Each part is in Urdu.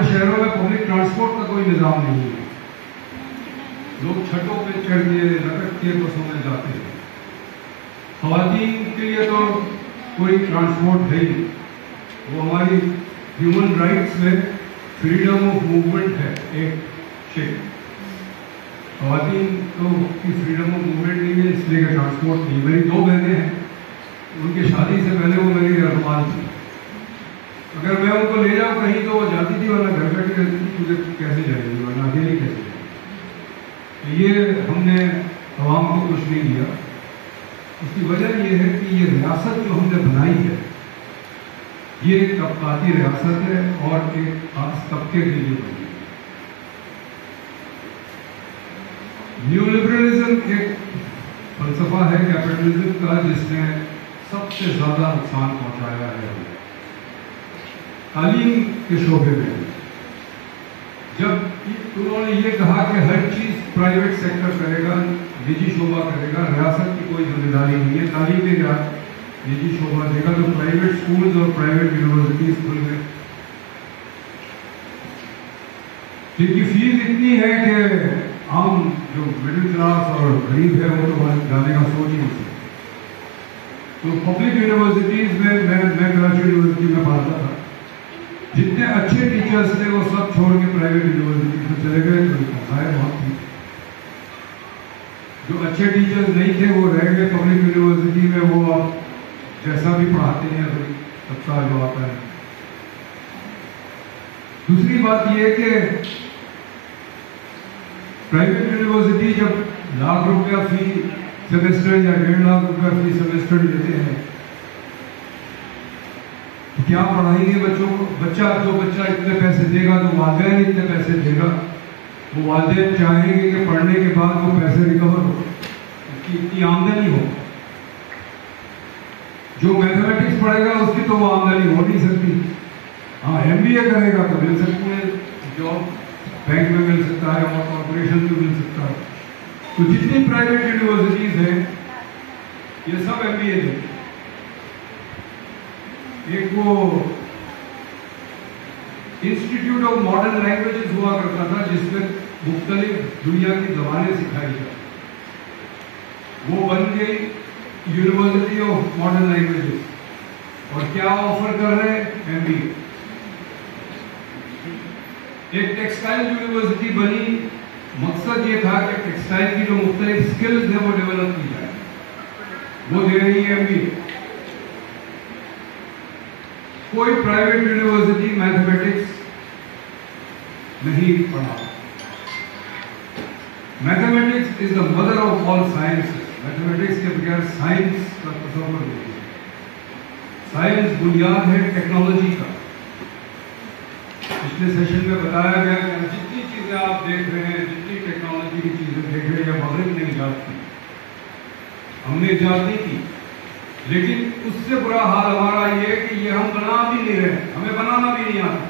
ہمارے شہروں میں پبلک ٹرانسپورٹ کا کوئی نظام نہیں ہے. لوگ چھتوں پہ چڑھ کے لٹک کے بسوں میں جاتے ہیں. خواتین کے لیے تو کوئی ٹرانسپورٹ ہے ہی نہیں. وہ ہماری ہیومن رائٹس میں فریڈم آف موومنٹ ہے ایک شے. خواتین تو کی فریڈم آف موومنٹ نہیں ہے اس لیے کہ ٹرانسپورٹ نہیں. میری 2 بہنیں ہیں, ان کی شادی سے پہلے وہ میری رہنمائی تھی. اگر میں ان کو لے جاؤں کہیں تو وہ جاتی تھی, ورنہ گھر بیٹھ کے رہتی تھی. مجھے کیسے جائے گی, ورنہ اکیلے کیسے جائے گی. یہ ہم نے عوام کو کچھ نہیں دیا. اس کی وجہ یہ ہے کہ یہ ریاست جو ہم نے بنائی ہے یہ ایک طبقاتی ریاست ہے اور ایک خاص طبقے کے لیے بنی ہے. نیو لبرلزم ایک فلسفہ ہے کیپٹلزم کا جس نے سب سے زیادہ نقصان پہنچایا ہے. تعلیم کے شعبے میں جب انہوں نے یہ کہا کہ ہر چیز پرائیویٹ سیکٹر کرے گا, نجی شعبہ کرے گا, ریاست کی کوئی ذمہ داری نہیں ہے, تعلیم کے ساتھ نجی شعبہ دے گا, تو پرائیویٹ اسکولز اور پرائیویٹ یونیورسٹیز کھل گئے. جن کی فیس اتنی ہے کہ عام جو مڈل کلاس اور غریب ہے وہ تو وہاں جانے کا سوچ ہی نہیں سکتے. تو پبلک یونیورسٹیز میں کراچی یونیورسٹی میں پڑھتا تھا. جتنے اچھے ٹیچرز تھے وہ سب چھوڑ کے پرائیویٹ یونیورسٹی میں چلے گئے, تو تنخواہیں بہت تھی. جو اچھے ٹیچرز نہیں تھے وہ رہ گئے پبلک یونیورسٹی میں. وہ اب جیسا بھی پڑھاتے ہیں طبقہ جو آتا ہے. دوسری بات یہ کہ پرائیویٹ یونیورسٹی جب ₹1,00,000 فی سیمسٹر یا ₹1.5 فی سیمسٹر لیتے ہیں, کیا پڑھائیں گے بچوں کو؟ جو بچہ اتنے پیسے دے گا تو والدین اتنے پیسے دے گا. وہ والدین چاہیں گے کہ پڑھنے کے بعد وہ پیسے ریکور ہو, اس کی اتنی آمدنی ہو. جو میتھمیٹکس پڑھے گا اس کی تو وہ آمدنی ہو نہیں سکتی. ہاں MBA کرے گا تو مل سکتی ہے جاب, بینک میں مل سکتا ہے اور کارپوریشن میں مل سکتا ہے. تو جتنی پرائیویٹ یونیورسٹیز ہیں یہ سب MBA دیں. ایک وہ انسٹیٹیوٹ آف ماڈرن لینگویجز ہوا کرتا تھا جس میں مختلف دنیا کی زبانیں سکھائی جاتی. وہ بن گئی یونیورسٹی آف ماڈرن لینگویجز. اور کیا آفر کر رہے ہیں؟ MBA. ایک ٹیکسٹائل یونیورسٹی بنی. مقصد یہ تھا کہ ٹیکسٹائل کی جو مختلف سکلز ہیں وہ ڈیولپ کی جائے. وہ دے رہی ہے MBA. کوئی پرائیویٹ یونیورسٹی میتھمیٹکس نہیں پڑھا. Mathematics is the mother of all science. Mathematics کے بغیر سائنس کا تصور نہیں ہے. سائنس بنیاد ہے ٹیکنالوجی کا. پچھلے سیشن میں بتایا گیا کہ جتنی چیزیں آپ دیکھ رہے ہیں, جتنی ٹیکنالوجی کی چیزیں دیکھ رہے ہیں, یہ مغرب نے ایجاد کی, ہم نے ایجاد نہیں کی. لیکن اس سے برا حال ہمارا یہ کہ یہ ہم بنا بھی نہیں رہے, ہمیں بنانا بھی نہیں آتا.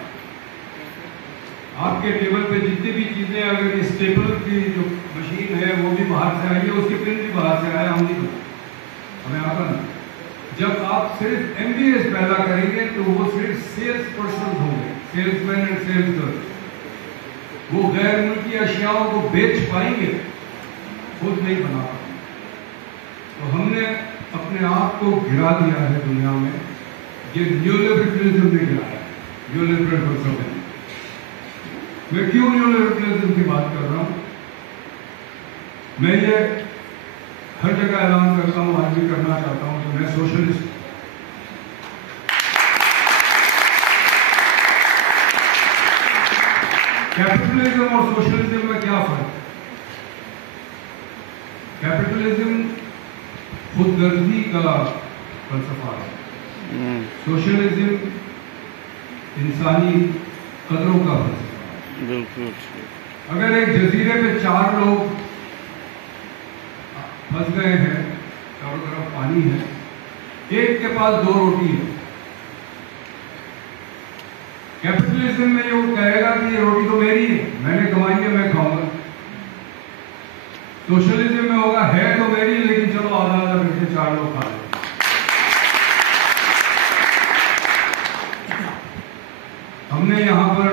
آپ کے ٹیبل پہ جتنی بھی چیزیں, اگر اسٹیپلر کی جو مشین ہے وہ بھی باہر سے آئی ہے, اس کی پن بھی باہر سے آیا, ہم نہیں بنا, ہمیں آتا نہیں. جب آپ صرف MBAs پیدا کریں گے تو وہ صرف سیلس پرسن ہوں گے, salesman and salesgirl. وہ غیر ملکی اشیاء کو بیچ پائیں گے, خود نہیں بنا پائیں گے. تو ہم نے اپنے آپ کو گرا دیا ہے دنیا میں. یہ نیو لبرلزم نے گرایا ہے, نیو لبرل فلسفے نے. میں کیوں نیو لبرلزم کی بات کر رہا ہوں؟ میں یہ ہر جگہ اعلان کرتا ہوں, آج بھی کرنا چاہتا ہوں کہ میں سوشلسٹ. کیپٹلزم اور سوشلزم میں کیا فرق ہے؟ کیپٹلزم خود غرضی کا فلسفہ ہے, سوشلزم انسانی قدروں کا فلسفہ ہے. اگر ایک جزیرے پہ 4 لوگ پھنس گئے ہیں, چاروں طرف پانی ہے, ایک کے پاس 2 روٹی ہے. کیپٹلزم میں یہ کہے گا کہ یہ روٹی تو میری ہے, میں نے کمائی ہے, میں کھاؤں گا. سوشلزم میں ہوگا ہے تو میری, لیکن چلو آدھا آدھا کر کے 4 لوگ کھا لیں. ہم نے یہاں پر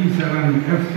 E7, F6,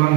1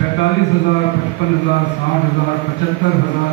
45,000, 55,000, 60,000, 75,000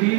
3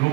2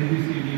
ABCD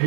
A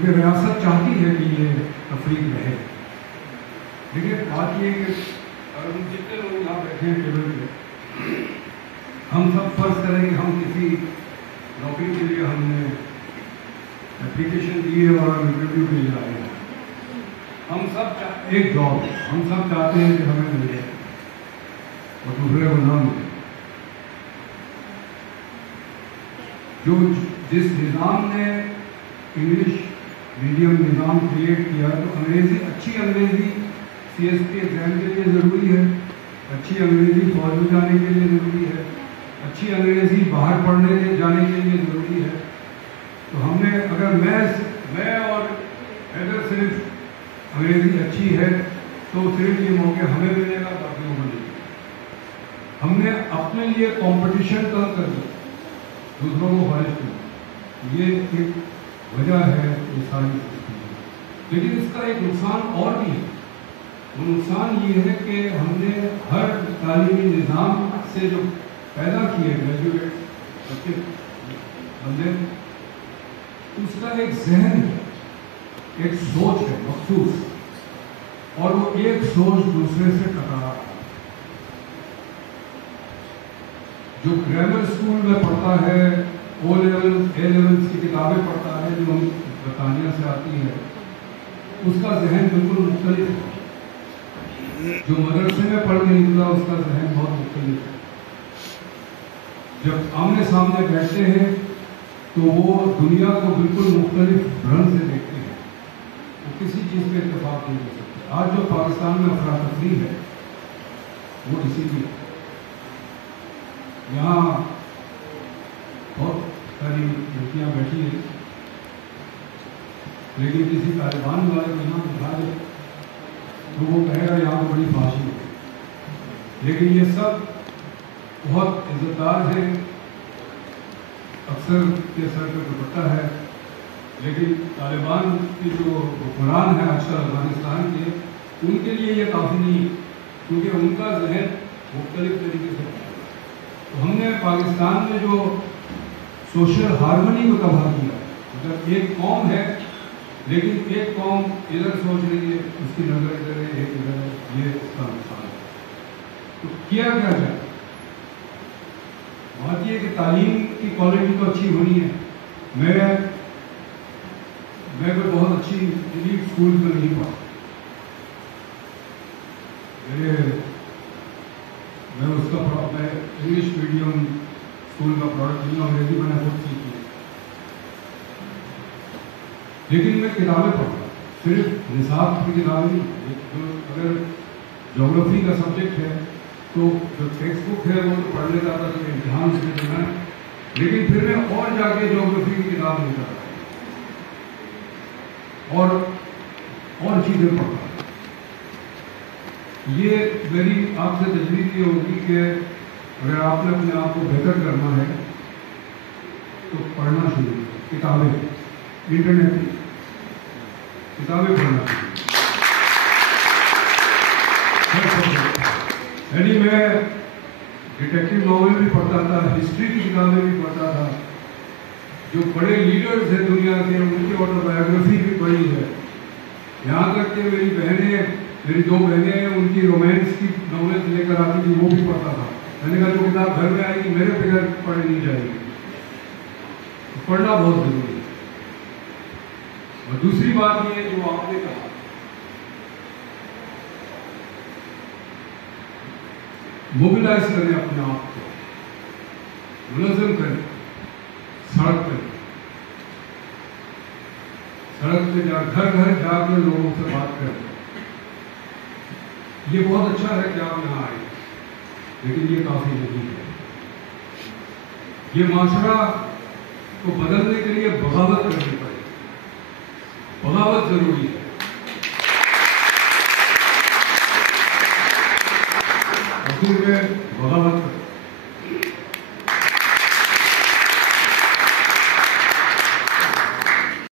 کیونکہ ریاست چاہتی ہے کہ یہ تفریق رہے. لیکن بات یہ کہ اگر ہم جتنے لوگ یہاں بیٹھے ہیں ٹیبل پہ، ہم سب فرض کریں کہ ہم کسی نوکری کے لیے ہم نے اپلیکیشن دی ہے اور انٹرویو کے لیے آئے ہیں. ہم سب ایک جاب، ہم سب چاہتے ہیں کہ ہمیں مل جائے اور دوسرے کو نہ ملے. جس نظام نے انگلش میڈیم نظام کریٹ کیا، تو اچھی انگریزی سی ایس پی ایگزام کے لیے ضروری ہے، اچھی انگریزی فوج میں جانے کے لیے ضروری ہے، اچھی انگریزی باہر پڑھنے جانے کے لیے ضروری ہے. تو ہم نے اگر میں اور اگر صرف انگریزی اچھی ہے تو صرف یہ موقع ہمیں ملے گا، باقیوں کو نہیں. ہم نے اپنے لیے کمپٹیشن کم کر دیا، دوسروں کو خارج کر. یہ ایک وجہ ہے یہ ساری سسٹم. لیکن اس کا ایک نقصان اور بھی ہے. وہ نقصان یہ ہے کہ ہم نے ہر تعلیمی نظام سے جو پیدا کیے گریجویٹ بچے بندے، اس کا ایک ذہن ہے، ایک سوچ ہے مخصوص، اور وہ ایک سوچ دوسرے سے ٹکرا. جو گرامر اسکول میں پڑھتا ہے، او لیولز اے لیولز کی کتابیں پڑھتا ہے جو ہم برطانیہ سے آتی ہے، اس کا ذہن بالکل مختلف ہے. جو مدرسے میں پڑھ کے نکلا اس کا ذہن بہت مختلف ہے. جب آمنے سامنے بیٹھتے ہیں تو وہ دنیا کو بالکل مختلف رنگ سے دیکھتے ہیں. وہ کسی چیز پہ اتفاق نہیں کر سکتے. آج جو پاکستان میں افراتفری ہے وہ اسی لیے. یہاں بہت ساری لڑکیاں بیٹھی ہیں، لیکن کسی طالبان والے کو یہاں بٹھا دے تو وہ کہے گا یہاں تو بڑی فاشی ہے. لیکن یہ سب بہت عزت دار ہیں. افسر کے سر پہ دوپٹہ ہے، لیکن طالبان کے جو حکمران ہیں آج کل افغانستان کے، ان کے لیے یہ کافی نہیں، کیونکہ ان کا ذہن مختلف طریقے سے ہے. تو ہم نے پاکستان میں جو سوشل ہارمونی کو تباہ کیا. مطلب ایک قوم ہے لیکن ایک قوم ادھر سوچ رہی ہے، اس کی نظر ادھر ہے، ایک ادھر ہے. یہ اس کا نقصان ہے. تو کیا جائے؟ بات یہ کہ تعلیم کی کوالٹی تو اچھی ہونی ہے. میں کوئی بہت اچھی ایلیٹ اسکول میں نہیں پڑھا. میں اس کا میں انگلش میڈیم اسکول کا پروڈکٹ نہیں ہوں، انگریزی میں نے خود سیکھی ہے. لیکن میں کتابیں پڑھتا، صرف نصاب کی کتابیں نہیں. اگر جغرافی کا سبجیکٹ ہے تو جو ٹیکسٹ بک ہے وہ تو پڑھ لیتا تھا کہ امتحان سے دینا ہے. لیکن پھر میں اور جا کے جغرافی کی کتاب لیتا تھا اور چیزیں پڑھتا. یہ میری آپ سے تجویز یہ ہوگی کہ اگر آپ نے اپنے آپ کو بہتر کرنا ہے تو پڑھنا شروع کریں. کتابیں، انٹرنیٹ کی کتابیں پڑھنا شروع. یعنی میں ڈیٹیکٹیو ناول بھی پڑھتا تھا، ہسٹری کی کتابیں بھی پڑھتا تھا. جو بڑے لیڈرز ہیں دنیا کے ان کی آٹو بایوگرافی بھی پڑھی ہے. یہاں تک کہ میری دو بہنیں ہیں، ان کی رومانس کی ناولز لے کر آتی تھی، وہ بھی پڑھتا تھا. میں نے کہا جو کتاب گھر میں آئے گی میرے بغیر پڑھی نہیں جائے گی. پڑھنا بہت ضروری ہے. اور دوسری بات یہ ہے جو آپ نے کہا، موبلائز کریں اپنے آپ کو، منظم کریں. سڑک پہ گھر جا کے لوگوں سے بات کریں. یہ بہت اچھا ہے کہ آپ یہاں آئے، لیکن یہ کافی نہیں ہے. یہ معاشرہ کو بدلنے کے لیے بغاوت کرنی پڑے. بغاوت ضروری ہے. میں بغاوت